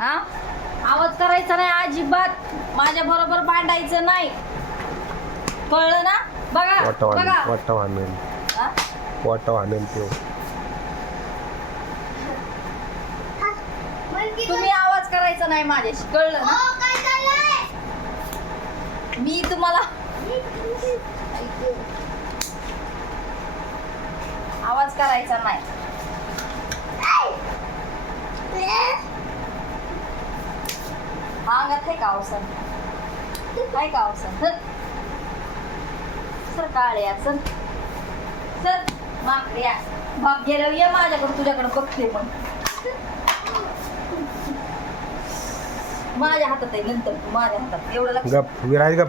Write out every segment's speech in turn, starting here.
हा आवाज करायचा नाही अजिबात, माझ्या बरोबर भांडायचं नाही, कळलं ना? बघा बघा वाटा वाहनेल ते. तुम्ही आवाज करायचा नाही माझ्याशी, कळलं ना? मी तुम्हाला आवाज करायचा नाही. अंगात आहे का अवसर? काय का अवसर? सर काळ्या सर सर माकड्या बाप गेलं ये माझ्याकडे, तुझ्याकडे बघते पण माझ्या हातात आहे, नंतर तू माझ्या हातात एवढं लक्ष. गप विराज गप.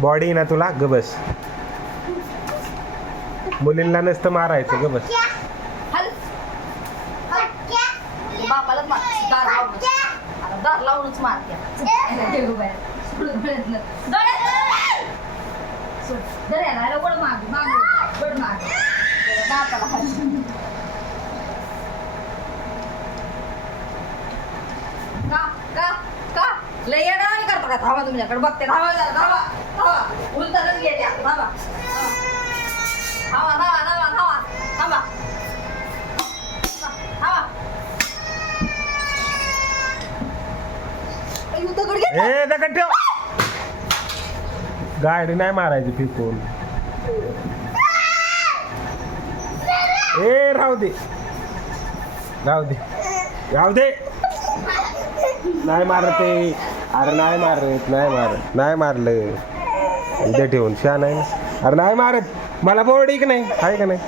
बॉडी ना तुला ग बस. मुलींना नसतं मारायचं ग बस. हल बापालाच मार, दार लावूनच आता दार लावूनच मारते. का लय येणार करता का? धावा तुमच्याकडे बघते, धावा धावा धावा उलटच गेले धावा धावा धावा धावा धावा धावा धावा. ए दगड ठेव. गाडी नाही मारायची फेकून. ए राहू दे राहू दे राहू दे. नाही मारत ते. अरे नाही मारत, नाही मारत, नाही मारलं. इथे ठेवून शहा नाही. अरे नाही मारत, मला बोर्ड की नाही आहे का नाही.